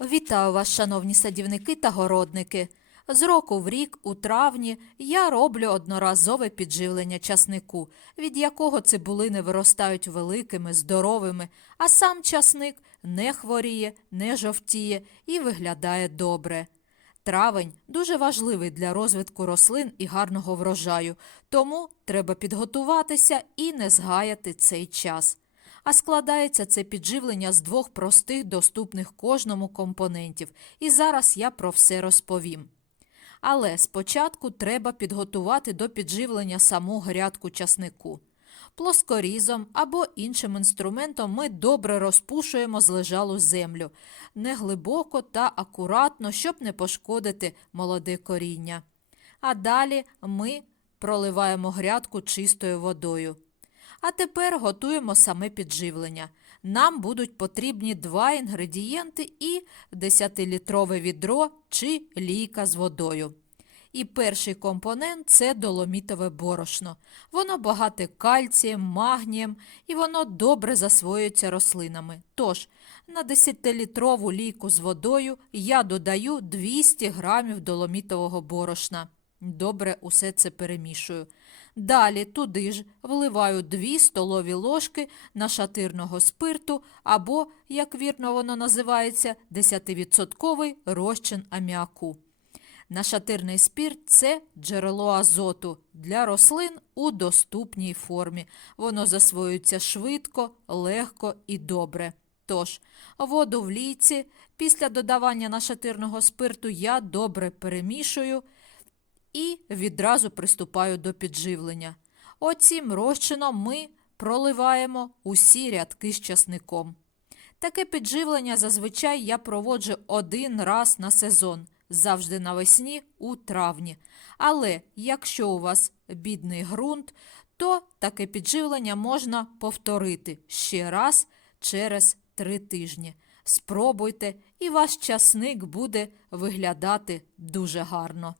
Вітаю вас, шановні садівники та городники. З року в рік, у травні, я роблю одноразове підживлення часнику, від якого цибулини виростають великими, здоровими, а сам часник не хворіє, не жовтіє і виглядає добре. Травень дуже важливий для розвитку рослин і гарного врожаю, тому треба підготуватися і не згаяти цей час. А складається це підживлення з двох простих, доступних кожному компонентів, і зараз я про все розповім. Але спочатку треба підготувати до підживлення саму грядку часнику. Плоскорізом або іншим інструментом ми добре розпушуємо злежалу землю, не глибоко та акуратно, щоб не пошкодити молоде коріння. А далі ми проливаємо грядку чистою водою. А тепер готуємо саме підживлення. Нам будуть потрібні два інгредієнти і 10-літрове відро чи лійка з водою. І перший компонент це доломітове борошно. Воно багате кальцієм, магнієм і воно добре засвоюється рослинами. Тож, на 10-літрову лійку з водою я додаю 200 грамів доломітового борошна. Добре усе це перемішую. Далі туди ж вливаю 2 столові ложки нашатирного спирту або, як вірно воно називається, 10% розчин аміаку. Нашатирний спирт це джерело азоту для рослин у доступній формі. Воно засвоюється швидко, легко і добре. Тож, воду в лійці після додавання нашатирного спирту я добре перемішую і відразу приступаю до підживлення. Оцім розчином ми проливаємо усі рядки з часником. Таке підживлення зазвичай я проводжу один раз на сезон, завжди навесні у травні. Але якщо у вас бідний ґрунт, то таке підживлення можна повторити ще раз через три тижні. Спробуйте, і ваш часник буде виглядати дуже гарно.